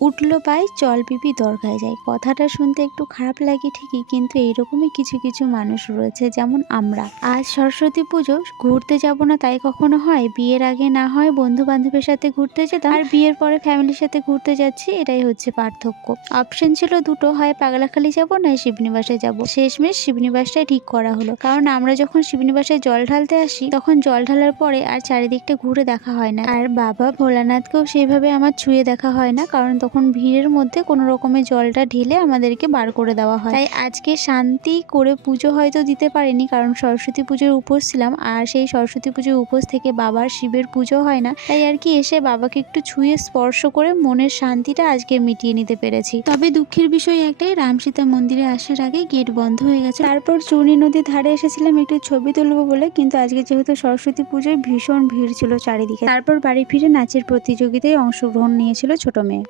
উঠল পাই চল পিপি দরগায় যায় কথাটা শুনতে একটু খারাপ লাগে ঠিকই, কিন্তু এইরকমই কিছু কিছু মানুষ রয়েছে যেমন আমরা। আজ সরস্বতী পুজো, ঘুরতে যাব না তাই কখনো হয়? বিয়ের আগে না হয় বন্ধু বান্ধবের সাথে ঘুরতে যেতাম? আর বিয়ের পরে ফ্যামিলির সাথে ঘুরতে যাচ্ছি, এটাই হচ্ছে পার্থক্য। অপশন ছিল দুটো, হয় পাগলাখালি যাব না শিবনিবাসে যাব। শেষমেশ শিবনিবাসটাই ঠিক করা হলো। কারণ আমরা যখন শিবনিবাসে জল ঢালতে আসি, তখন জল ঢালার পরে আর চারিদিকটা ঘুরে দেখা হয় না। আর বাবা ভোলানাথকেও সেইভাবে আমার ছুঁয়ে দেখা হয় না, কারণ তখন ভিড়ের মধ্যে কোনো রকমের জলটা ঢেলে আমাদেরকে বার করে দেওয়া হয়। তাই আজকে শান্তি করে পুজো হয়তো দিতে পারিনি কারণ সরস্বতী পুজোর উপোস ছিলাম আর সেই সরস্বতী পুজোর উপোস থেকে বাবার শিবের পুজো হয় না। তাই আর কি এসে বাবাকে একটু ছুঁয়ে স্পর্শ করে মনের শান্তিটা আজকে মিটিয়ে নিতে পেরেছি। তবে দুঃখের বিষয় একটাই রামসীতা মন্দিরে আসার আগে গেট বন্ধ হয়ে গেছে। তারপর চূর্ণী নদীর ধারে এসেছিলাম একটু ছবি তুলবো বলে কিন্তু আজকে যেহেতু সরস্বতী পুজোয় ভীষণ ভিড় ছিল চারিদিকে। তারপর বাড়ি ফিরে নাচের প্রতিযোগিতায় অংশগ্রহণ নিয়েছিল ছোট মেয়ে।